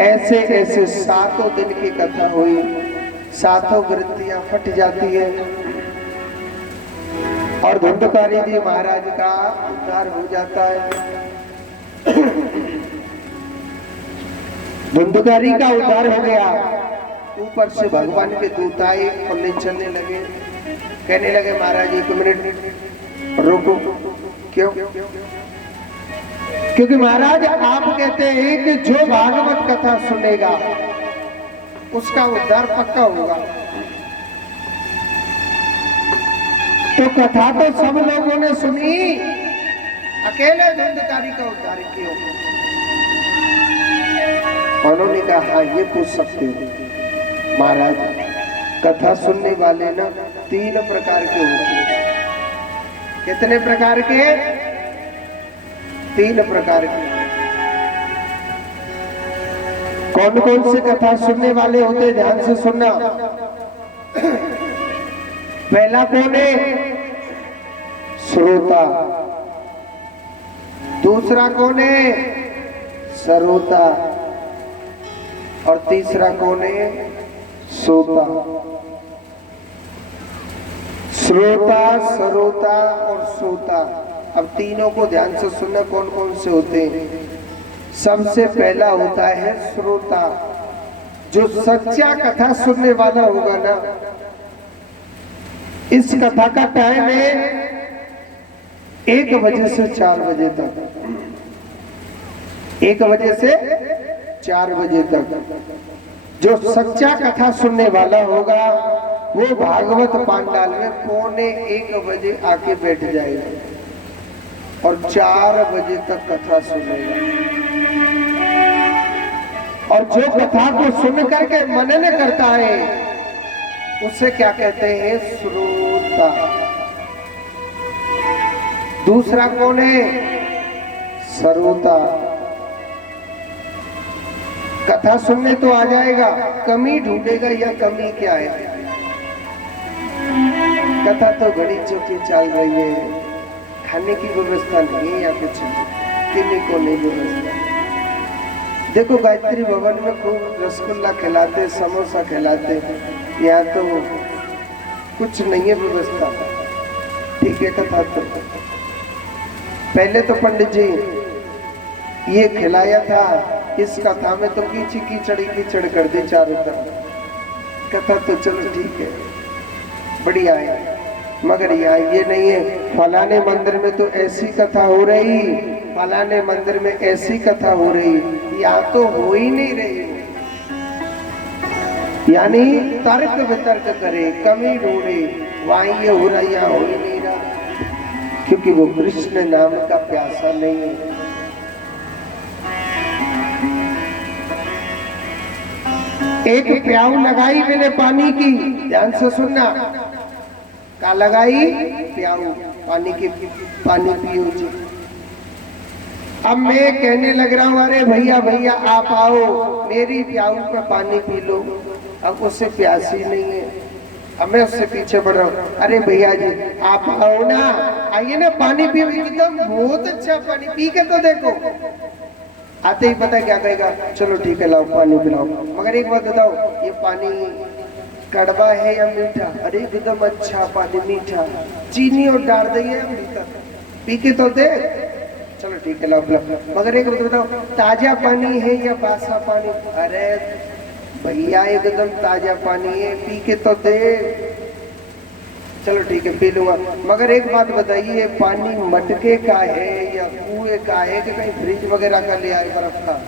ऐसे ऐसे 7 दिन की कथा हुई, 7 ग्रंथियां फट जाती है और धुंधकारी जी महाराज का उद्धार हो जाता है। धुंधकारी का उद्धार हो गया। ऊपर से भगवान के दूत आए और ले चलने लगे। कहने लगे, महाराज 1 मिनट रुको। क्यों? क्योंकि महाराज आप कहते हैं कि जो भागवत कथा सुनेगा उसका उद्धार पक्का होगा। तो कथा तो सब लोगों ने सुनी, अकेले धुंधकारी का उद्धार क्यों? उन्होंने कहा, हाँ ये पूछ सकते हो महाराज। कथा सुनने वाले ना 3 प्रकार के होते हैं। कितने प्रकार के? 3 प्रकार के। कौन कौन से कथा सुनने वाले होते? ध्यान से सुनना। पहला कौन है? श्रोता। दूसरा कौन है? सरोता। और तीसरा कौन है? श्रोता। श्रोता, सरोता और श्रोता। अब तीनों को ध्यान से सुनना, कौन कौन से होते हैं। सबसे पहला होता है श्रोता। जो सच्चा कथा सुनने वाला होगा ना, इस कथा का टाइम है 1 बजे से 4 बजे तक। 1 बजे से 4 बजे तक जो सच्चा कथा सुनने वाला होगा, वो भागवत पांडाल में 1:45 बजे आके बैठ जाएगा और 4 बजे तक कथा सुनेगा। और जो कथा को सुन करके मनन करता है, उसे क्या कहते हैं? श्रोता। दूसरा कौन है? सरोता। कथा सुनने तो आ जाएगा, कमी ढूंढेगा या कमी क्या है। कथा तो घड़ी चौकी चल रही है, खाने की व्यवस्था नहीं है या कुछ किन्हीं को नहीं व्यवस्था। देखो, गायत्री भवन में खूब रसगुल्ला खिलाते, समोसा खिलाते, यहाँ तो कुछ नहीं है व्यवस्था। ठीक है, कथा तो पहले तो पंडित जी ये खिलाया था, इस कथा में तो कीचड़ कर दी चारों तरफ। कथा तो चलो ठीक है, बढ़िया है, मगर यहाँ ये नहीं है। फलाने मंदिर में तो ऐसी कथा हो रही, फलाने मंदिर में ऐसी कथा हो रही, यहाँ तो हो ही नहीं रही। यानी तर्क वितर्क करे, कमी ढूंढे, वहां ये हो रहा, यहाँ हो ही नहीं रहा, क्योंकि वो कृष्ण नाम का प्यासा नहीं है। एक प्याऊ लगाई मैंने पानी की, ध्यान से सुनना। का लगाई? प्याऊ पानी की, पानी पियो जी। अब मैं कहने लग रहा हूँ, अरे भैया भैया आप आओ, मेरी प्याऊ का पानी पी लो। अब उससे प्यासी नहीं है, अब मैं उससे पीछे बढ़ रहा हूँ, अरे भैया जी आप आओ ना, आइए ना पानी पियो, एकदम बहुत अच्छा पानी, पी के तो देखो। आते ही पता क्या कहेगा, चलो ठीक है लाओ पानी पिलाओ। मगर एक बात बताओ, ये पानी कड़वा है या मीठा? अरे एकदम अच्छा पानी, मीठा, चीनी और डाल दिए भीतर, पी के तो दे। चलो ठीक है लाओ पिलाओ। मगर एक बात बताओ, ताजा पानी है या बासा पानी? अरे भैया एकदम ताजा पानी है, पी के तो दे। चलो ठीक है पी लूंगा। मगर एक बात बताइए, पानी मटके का है या कुएं का है कि कहीं फ्रिज वगैरह का ले आए बर्फ का,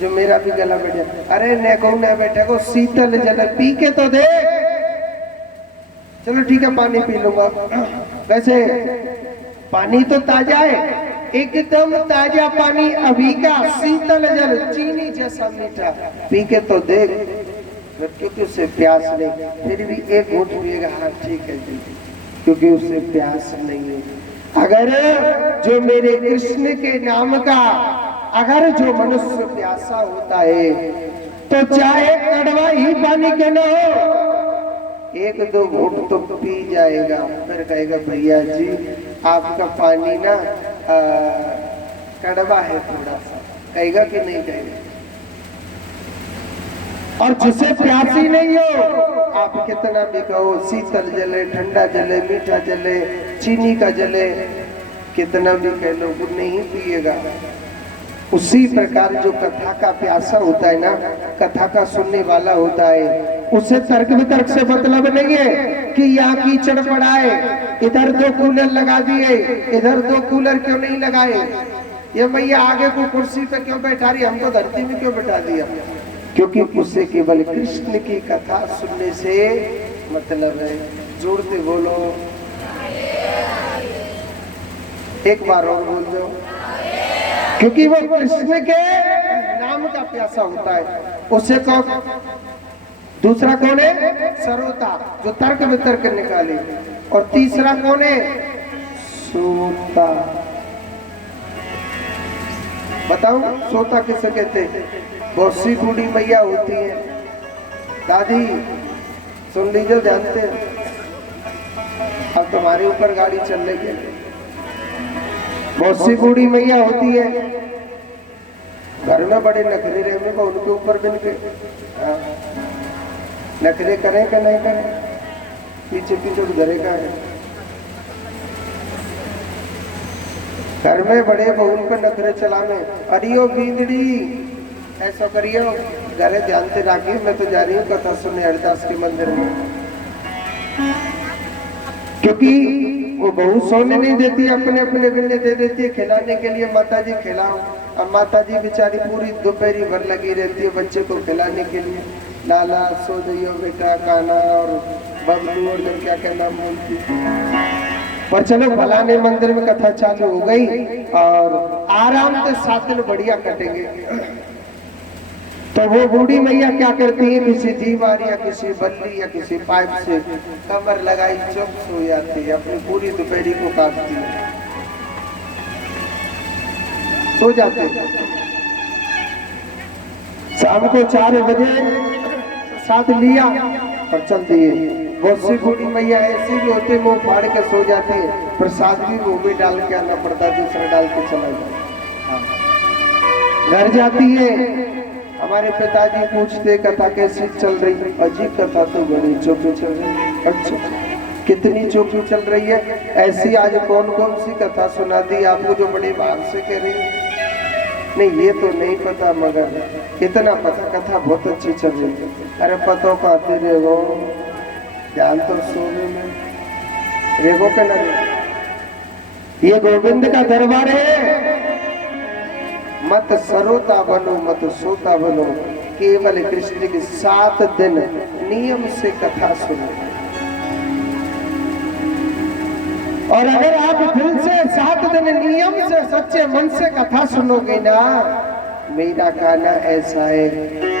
जो मेरा भी गला बैठ जाए? अरे न बैठे को शीतल जल, पी के तो दे। चलो ठीक है पानी पी लूंगा। वैसे पानी तो ताजा है, एकदम ताजा पानी अभी का, शीतल जल, चीनी जैसा मीठा, पी के तो देख। क्योंकि उससे प्यास नहीं, फिर भी एक घूंट पिएगा, हाँ ठीक है जी, क्योंकि उससे प्यास नहीं है। अगर जो मेरे कृष्ण के नाम का, अगर जो मनुष्य प्यासा होता है तो चाहे कड़वा ही पानी क्यों न हो, एक दो घूंट तो पी जाएगा। फिर कहेगा भैया जी आपका पानी ना कड़वा है थोड़ा सा, कहेगा कि नहीं कहेगा? और जिसे प्यास ही नहीं हो, आप कितना भी कहो शीतल जले, ठंडा जले, मीठा जले, चीनी का जले, कितना भी कह लो वो नहीं पिएगा। उसी प्रकार जो कथा का प्यासा होता है ना, कथा का सुनने वाला होता है, उसे तर्क वितर्क से मतलब नहीं है कि यहाँ कीचड़ पड़ा है, इधर 2 कूलर लगा दिए, इधर 2 कूलर क्यों नहीं लगाए, ये भैया आगे को कुर्सी पे क्यों बैठा रही, हमको धरती में क्यों बैठा दिया? क्योंकि उसे केवल कृष्ण की कथा सुनने से मतलब है। जोड़ते बोलो, एक बार और बोल दो, क्योंकि वो कृष्ण के नाम का प्यासा होता है। उसे कौन, दूसरा कौन है? सरोता, जो तर्क वितर्क निकाले। और तीसरा कौन है? सोता। बताओ सोता किसे कहते हैं? बहुत सी बूढ़ी मैया होती है, दादी सुन लीजिए ध्यान से, अब तुम्हारे ऊपर गाड़ी चल रही है। बहुत सी बूढ़ी मैया होती है, घर में बड़े नखरे रहने को, उनके ऊपर बिन के नखरे करें कि नहीं करें, पीछे पीछे घरे का है। घर में बड़े बहू पे नखरे चलाने, अरियो बींदड़ी ऐसा करियो, घरे ध्यान से राखिए, मैं तो जा रही हूँ कथा सुनने हरिदास के मंदिर में। क्योंकि वो बहू सोने नहीं देती, अपने अपने बिल्ले दे देती है खिलाने के लिए, माता जी खिलाओ। अब माता जी बेचारी पूरी दोपहरी भर लगी रहती है बच्चे को खिलाने के लिए, लाला सो जाइयो बेटा, काना और बबलू और जब क्या कहना बोलती। पर चलो फलाने मंदिर में कथा चालू हो गई और आराम से 7 दिन बढ़िया कटेंगे। तो वो बूढ़ी मैया क्या करती है, किसी दीवार या किसी बल्ली या किसी पाइप से कमर लगाई चुप सो जाती है, अपनी पूरी दोपहरी को काटती है, सो जाते हैं। शाम को 4 बजे साथ लिया और चल दिए। बहुत सी बूढ़ी मैया ऐसी भी होती है, मुंह फाड़ के सो जाती है, प्रसाद भी मुंह में डाल के आना पड़ता, दूसरा डाल के चला जाता। घर जाती है, हमारे पिताजी पूछते कथा कैसी चल रही? अजीब कथा तो बड़ी चौकी चल रही है। अच्छा कितनी चौकी चल रही है? ऐसी आज कौन कौन सी कथा सुना दी आपको जो बड़े भाग से कह रही? नहीं ये तो नहीं पता, मगर इतना पता कथा बहुत अच्छी चल रही है। अरे पतो पाते रेगो, ध्यान तो सोने में रेगो के ना, ये गोविंद का दरबार है। मत सरोता बनो मत सोता बनो, केवल कृष्ण की 7 दिन नियम से कथा सुनो। और अगर आप दिल से 7 दिन नियम से सच्चे मन से कथा सुनोगे ना, मेरा कहना ऐसा है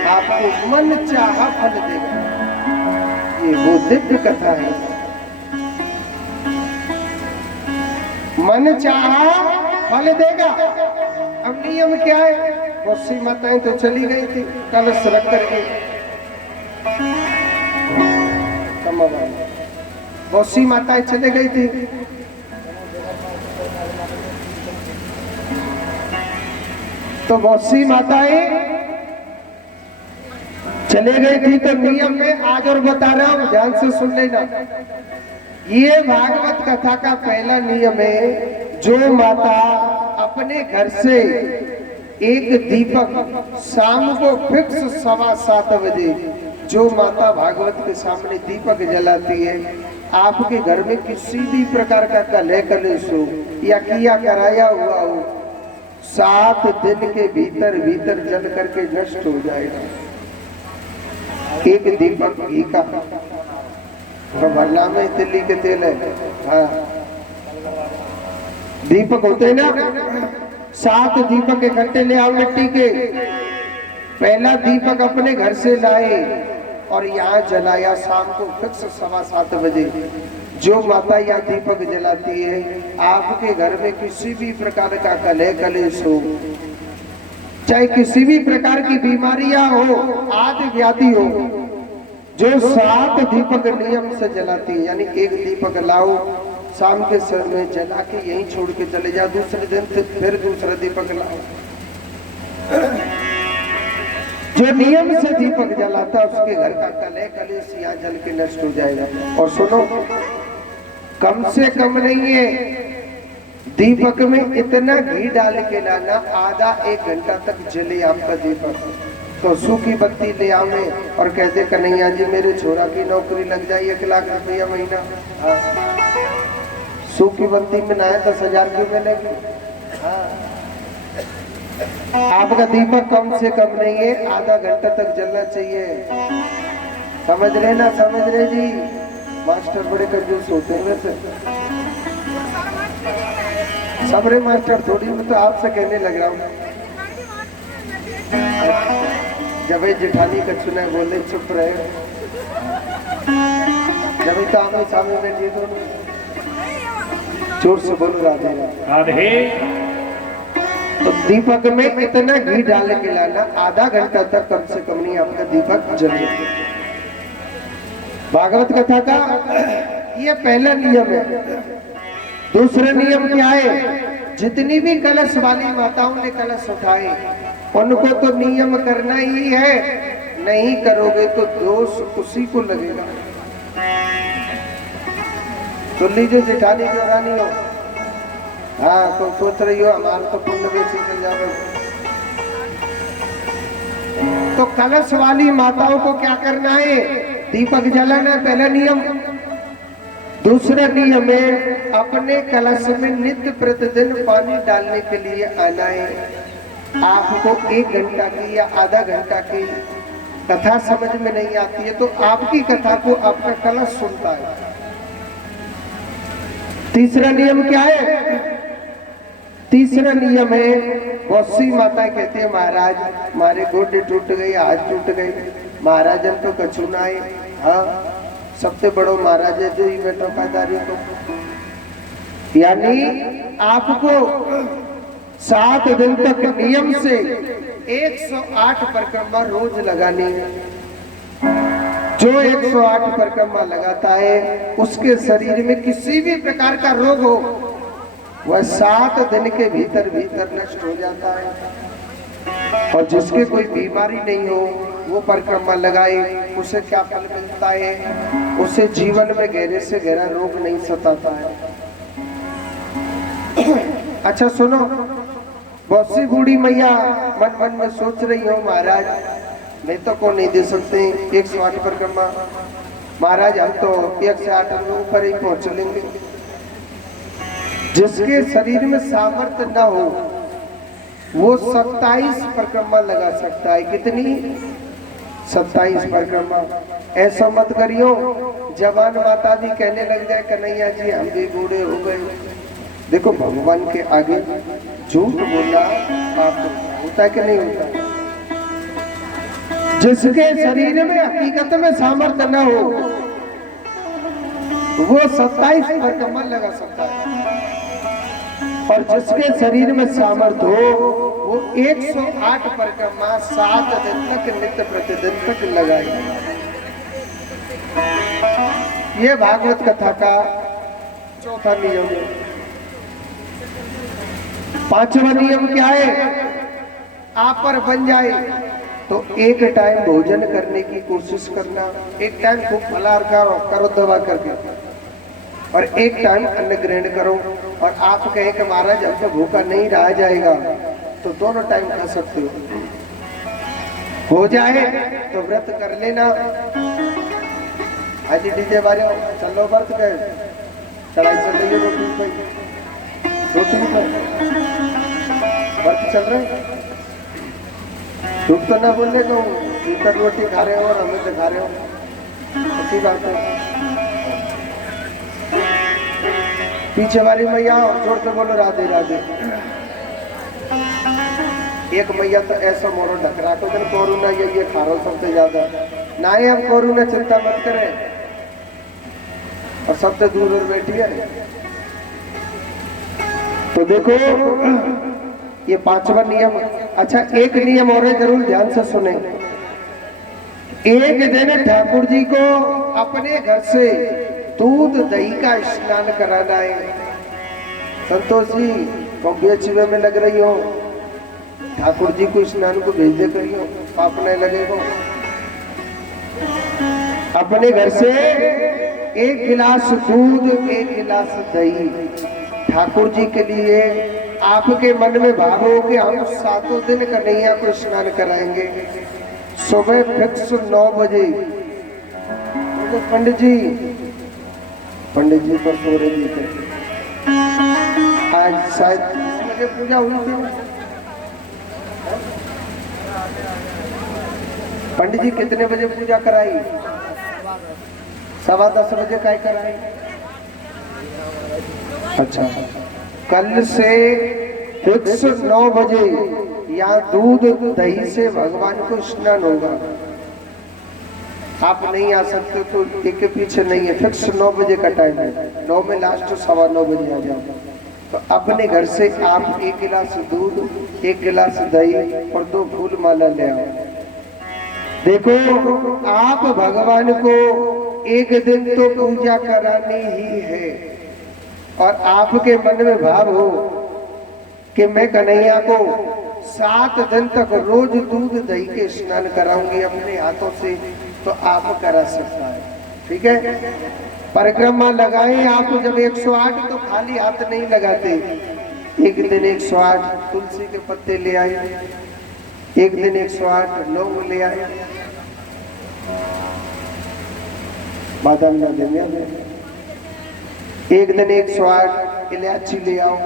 आपको मन चाहा फल देगा। ये वो दिव्य कथा है, मन चाहा फल देगा। अब नियम क्या है? बहुत सी माताएं तो चली गई थी कलश रख करके, तो परिक्रमा वाली बहुत सी माताएं चले गई थी। तो बहुत सी माताएं चले गई थी, तो नियम में आज और बता रहा हूं, ध्यान से सुन लेना। ये भागवत कथा का पहला नियम है, जो माता अपने घर से एक दीपक शाम को फिक्स 7:15 बजे जो माता भागवत के सामने दीपक जलाती है, आपके घर में किसी भी प्रकार का कलह कलेश हो या किया कराया हुआ हो, 7 दिन के भीतर भीतर जल करके नष्ट हो जाएगा। एक दीपक घी का, तो भरला में तिल्ली के तेल है, हाँ दीपक होते ना, 7 दीपक इकट्ठे ले आओ मिट्टी के। पहला दीपक अपने घर से लाए और यहाँ जलाया शाम को फिक्स 7:15 बजे। जो माता यहाँ दीपक जलाती है, आपके घर में किसी भी प्रकार का कलह कलेश हो, चाहे किसी भी प्रकार की बीमारियां हो, आदि व्याधि हो, जो 7 दीपक नियम से जलाती है, यानी एक दीपक लाओ शाम के समय जला के यहीं छोड़ के चले जाओ, दूसरे दिन फिर दूसरा दीपक लाओ। जो नियम से दीपक जलाता है उसके घर का कलह कलेश यहाँ जल के नष्ट हो जाएगा। और सुनो, कम से कम नहीं है, दीपक में इतना घी डाल के लाना, आधा 1 घंटा तक जले आपका दीपक। तो सूखी बत्ती ले आवे और कहते कन्हैया जी मेरे छोरा की नौकरी लग जाए 1 लाख रुपया महीना। हाँ। सूखी बत्ती में ना 10,000 की मिलेगी। हाँ। आपका दीपक कम से कम नहीं है, आधा घंटा तक जलना चाहिए। समझ रहे ना, समझ रहे जी? मास्टर बड़े कंजूस होते हैं वैसे। सबरे मास्टर थोड़ी, मैं तो आपसे कहने लग रहा हूँ। जब जेठानी का चुना बोले चुप रहे, जब तो आमे सामने बैठिए तो जोर से बोलो राधे राधे। तो दीपक में इतना घी डाल के लाना, आधा घंटा तक कम से कम नहीं आपका दीपक जले। भागवत कथा का ये पहला नियम है। दूसरा नियम क्या है? जितनी भी कलश वाली माताओं ने कलश उठाए, उनको तो नियम करना ही है, नहीं करोगे तो दोष उसी को लगेगा। सुन लीजिए जेठानी की रानी हो, हाँ तो सोच रही हो हमारा तो पुण्य बेची चल जाए। तो कलश वाली माताओं को क्या करना है? दीपक जलाना है, पहला नियम। दूसरा नियम है, अपने कलश में नित्य प्रतिदिन पानी डालने के लिए आना है। आपको 1 घंटा की या आधा घंटा की कथा समझ में नहीं आती है तो आपकी कथा को आपका कलश सुनता है। तीसरा नियम क्या है? तीसरा नियम है, बहुत सी माताएं कहती है महाराज हमारे गोडे टूट गए, हाथ टूट गए, महाराज हम तो कछु ना आए। हाँ, सबसे बड़ो महाराज है जो ये बैठो कादारी को। यानी आपको 7 दिन तक नियम से 108 परिक्रमा रोज लगानी है। जो 108 परिक्रमा लगाता है उसके शरीर में किसी भी प्रकार का रोग हो वह 7 दिन के भीतर भीतर नष्ट हो जाता है। और जिसके कोई बीमारी नहीं हो वो परिक्रमा लगाए, उसे क्या फल मिलता है? उसे जीवन में गहरे से गहरा रोग नहीं सताता है। अच्छा सुनो, बहुत सी बूढ़ी मैया मन मन में सोच रही हो महाराज मैं तो को नहीं दे सकते 108 परिक्रमा, महाराज हम तो 108 ऊपर ही पहुंच लेंगे। जिसके शरीर में सामर्थ्य न हो वो 27 परिक्रमा लगा सकता है। कितनी? 27 परिक्रमा। ऐसा मत करियो जवान माता दी कहने लग जाए कन्हैया जी हम भी बूढ़े हो गए। देखो भगवान के आगे झूठ बोलना आप होता है कि नहीं होता? जिसके शरीर में हकीकत में सामर्थ्य न हो वो 27 परिक्रमा लगा सकता है, और जिसके शरीर में सामर्थ्य हो वो 108 परिक्रमा 7 दिन तक नित्य प्रतिदिन तक लगाए। ये भागवत कथा का चौथा नियम है। पांचवा नियम क्या है? आप पर बन जाए तो एक टाइम भोजन करने की कोशिश करना, एक टाइम खूब फलाहार करो दबा करके, और एक टाइम अन्न ग्रहण करो। और आप कहे कि महाराज अब तो भूखा नहीं रहा जाएगा, तो दोनों टाइम खा सकते हो जाए तो व्रत कर लेना। आज डीजे वाले चलो व्रत गए, चढ़ाई चल रही है रोटी पे, व्रत चल रहे हैं। झूठ तो ना बोलने को, भीतर रोटी खा रहे हो और हमें तो खा रहे हो, अच्छी बात है। पीछे वाली मैया और जोर से बोलो राधे राधे। एक मैया तो ऐसा मोरो ढकरा तो कोरोना ये खा रहा सबसे ज्यादा ना है। हम कोरोना चिंता मत करें, और सबसे दूर दूर बैठी है। तो देखो ये पांचवा नियम। अच्छा, एक नियम और है, जरूर ध्यान से सुने। एक दिन ठाकुर जी को अपने घर से दूध दही का स्नान कराना है। संतोष जी बेचवे में लग रही हो, ठाकुर जी को स्नान को भेज दे करियो, पाप नहीं लगेगा। अपने घर से एक गिलास दूध, एक गिलास दही ठाकुर जी के लिए। आपके मन में भाव हो कि हम 7 दिन कन्हैया को स्नान कराएंगे। सुबह फिक्स 9 बजे। तो पंडित जी पर सो रहे जी, आज शायद मुझे पूजा हुई थी। पंडित जी कितने बजे पूजा कराई? 10:15 बजे काय कराई? अच्छा, कल से फिक्स 9 बजे यहाँ दूध दही से भगवान को स्नान होगा। आप नहीं आ सकते तो एक के पीछे नहीं है, फिक्स 9 बजे का टाइम है। 9 में लास्ट 9:15 बजे आ जाओ। तो अपने घर से आप 1 गिलास दूध, 1 गिलास दही और 2 फूल माला ले आओ। देखो, आप भगवान को एक दिन तो पूजा करानी ही है, और आपके मन में भाव हो कि मैं कन्हैया को 7 दिन तक रोज दूध दही के स्नान कराऊंगी अपने हाथों से, तो आप करा सकता है। ठीक है, परिक्रमा लगाएं आप। जब 108 तो खाली हाथ नहीं लगाते। एक दिन 108 तुलसी के पत्ते ले आए, एक दिन 108 लौंग ले आए, बादाम ना देंगे, एक दिन 108 इलायची ले आओ।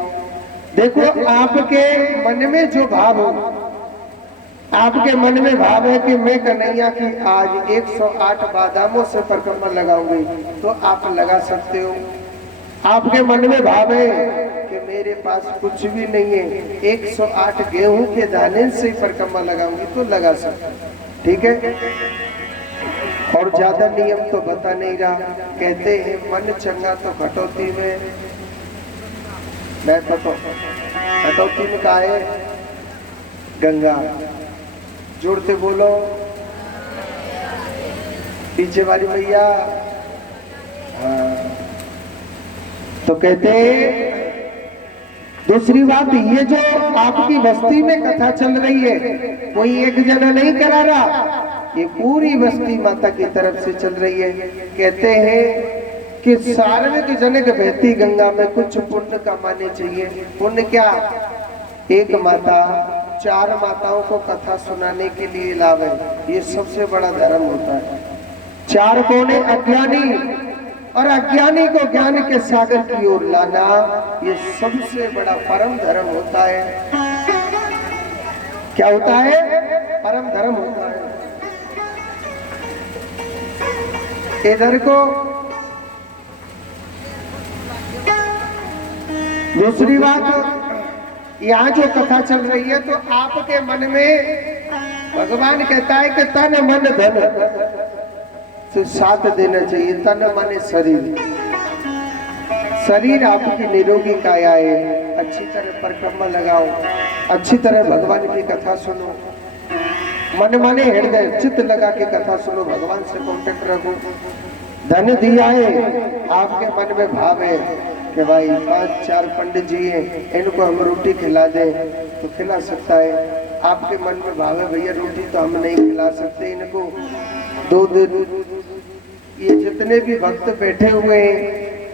देखो, आपके मन में जो भाव हो, आपके मन में भाव है कि मैं कन्हैया की आज 108 बादामों से परिक्रमा लगाऊंगी, तो आप लगा सकते हो। आपके मन में भाव है कि मेरे पास कुछ भी नहीं है, 108 गेहूं के दाने से परिक्रमा लगाऊंगी, तो लगा सकते हो। ठीक है, और ज्यादा नियम तो बता नहीं रहा। कहते हैं मन चंगा तो कटौती में, मैं तो कटौती में का है गंगा। जोड़ते बोलो, पीछे वाली भैया। तो कहते दूसरी बात, ये जो आपकी बस्ती में कथा चल रही है, कोई एक जना नहीं करा रहा, ये पूरी बस्ती माता की तरफ से चल रही है। कहते हैं कि सार्वजनिक जनक बहती गंगा में कुछ पुण्य कमाने चाहिए। पुण्य क्या? एक माता 4 माताओं को कथा सुनाने के लिए लावे, ये सबसे बड़ा धर्म होता है। 4 कौन है? अज्ञानी, और अज्ञानी को ज्ञान के सागर की ओर लाना, ये सबसे बड़ा परम धर्म होता है। क्या होता है? परम धर्म होता है। इधर को दूसरी बात, यहाँ जो कथा चल रही है, तो आपके मन में भगवान कहता है कि तन मन धन तो साथ देना चाहिए। तन मन शरीर, शरीर आपकी निरोगी काया है। अच्छी तरह परिक्रमा लगाओ, अच्छी तरह भगवान की कथा सुनो, मन माने हृदय चित्त लगा के कथा सुनो, भगवान से कांटेक्ट रखो। धन दिया है, आपके मन में भाव है कि भाई 5-4 पंडित जी हैं, इनको हम रोटी खिला दें तो खिला सकता है। आपके मन में भाव है भैया रोटी तो हम नहीं खिला सकते इनको, 2 दिन ये जितने भी भक्त बैठे हुए हैं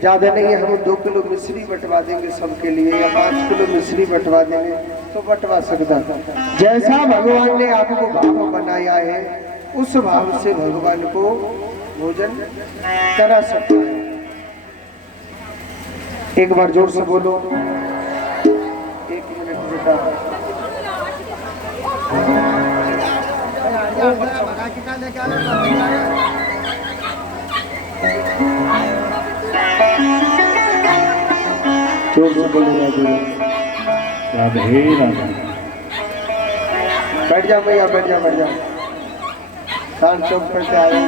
ज्यादा नहीं है, हम 2 किलो मिश्री बंटवा देंगे सबके लिए, या 5 किलो मिश्री बंटवा देंगे तो बंटवा सकता। जैसा भगवान ने आपको भाव बनाया है उस भाव से भगवान को भोजन करा सकता है। एक बार जोर से बोलो, 1 मिनट बेटा। जोर से बोलो राधे राधे। बैठ जा भैया, बैठ जा, बैठ जा। शान चौक पर से आए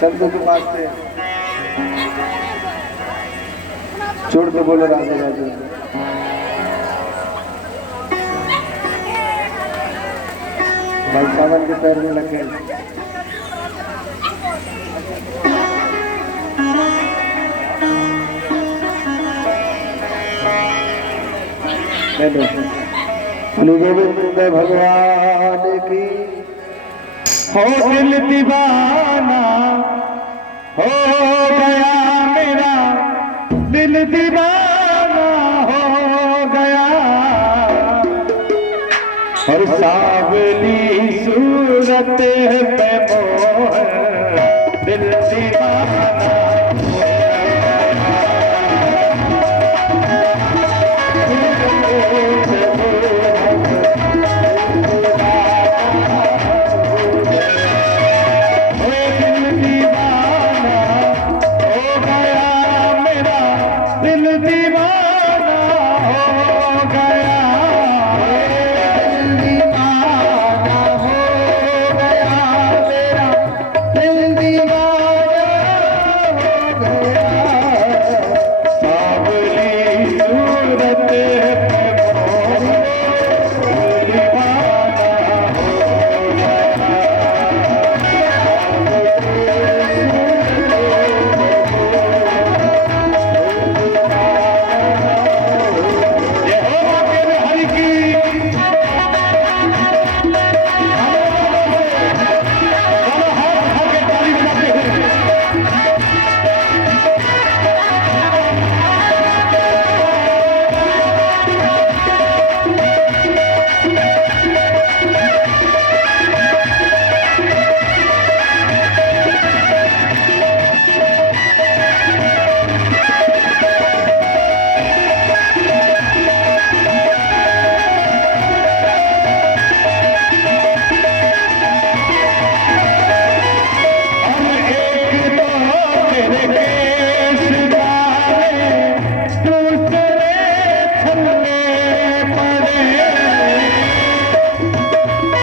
चल दो के पास से छोड़ के बोलो राधे राधे। भाई सावन के पैर में लगे गोविंद भगवान की। हो दिल दीवाना हो गया मेरा, दिल दीवाना हो गया, और सावली सूरत पे मोहर दिल दीवाना